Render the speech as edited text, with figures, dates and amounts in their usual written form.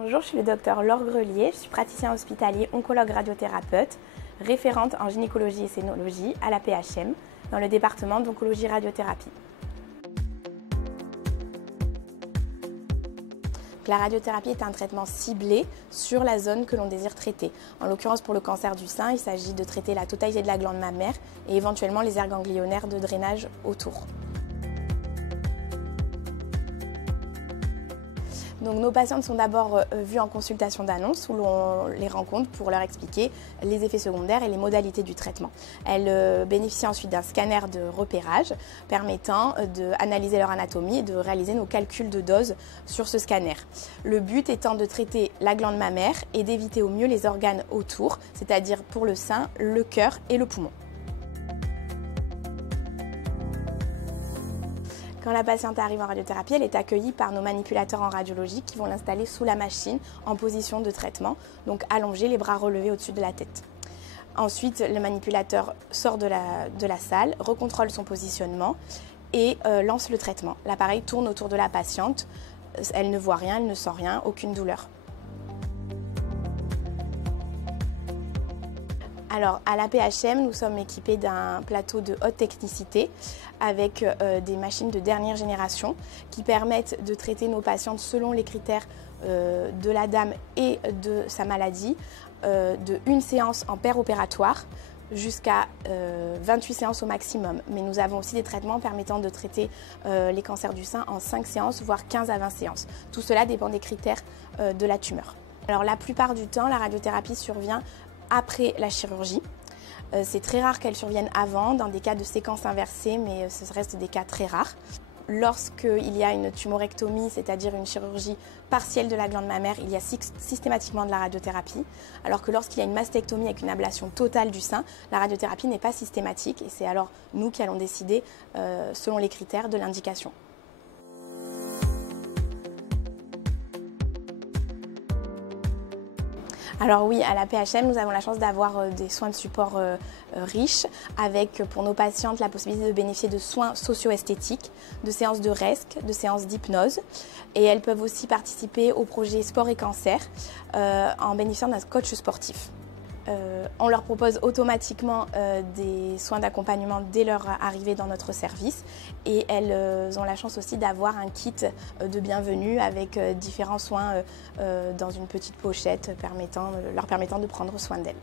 Bonjour, je suis le docteur Laure Grelier, je suis praticien hospitalier oncologue radiothérapeute, référente en gynécologie et cénologie à la PHM dans le département d'oncologie radiothérapie. La radiothérapie est un traitement ciblé sur la zone que l'on désire traiter. En l'occurrence, pour le cancer du sein, il s'agit de traiter la totalité de la glande mammaire et éventuellement les aires ganglionnaires de drainage autour. Donc, nos patientes sont d'abord vues en consultation d'annonce où l'on les rencontre pour leur expliquer les effets secondaires et les modalités du traitement. Elles bénéficient ensuite d'un scanner de repérage permettant d'analyser leur anatomie et de réaliser nos calculs de dose sur ce scanner. Le but étant de traiter la glande mammaire et d'éviter au mieux les organes autour, c'est-à-dire pour le sein, le cœur et le poumon. Quand la patiente arrive en radiothérapie, elle est accueillie par nos manipulateurs en radiologie qui vont l'installer sous la machine en position de traitement, donc allongée, les bras relevés au-dessus de la tête. Ensuite, le manipulateur sort de la salle, recontrôle son positionnement et lance le traitement. L'appareil tourne autour de la patiente, elle ne voit rien, elle ne sent rien, aucune douleur. Alors, à la PHM, nous sommes équipés d'un plateau de haute technicité avec des machines de dernière génération qui permettent de traiter nos patientes selon les critères de la dame et de sa maladie, de une séance en péropératoire jusqu'à 28 séances au maximum. Mais nous avons aussi des traitements permettant de traiter les cancers du sein en 5 séances, voire 15 à 20 séances. Tout cela dépend des critères de la tumeur. Alors, la plupart du temps, la radiothérapie survient après la chirurgie. C'est très rare qu'elle survienne avant, dans des cas de séquence inversée, mais ce reste des cas très rares. Lorsqu'il y a une tumorectomie, c'est-à-dire une chirurgie partielle de la glande mammaire, il y a systématiquement de la radiothérapie, alors que lorsqu'il y a une mastectomie avec une ablation totale du sein, la radiothérapie n'est pas systématique et c'est alors nous qui allons décider selon les critères de l'indication. Alors oui, à la PHM, nous avons la chance d'avoir des soins de support riches avec pour nos patientes la possibilité de bénéficier de soins socio-esthétiques, de séances de rescue, de séances d'hypnose et elles peuvent aussi participer au projet Sport et Cancer en bénéficiant d'un coach sportif. On leur propose automatiquement des soins d'accompagnement dès leur arrivée dans notre service et elles ont la chance aussi d'avoir un kit de bienvenue avec différents soins dans une petite pochette leur permettant de prendre soin d'elles.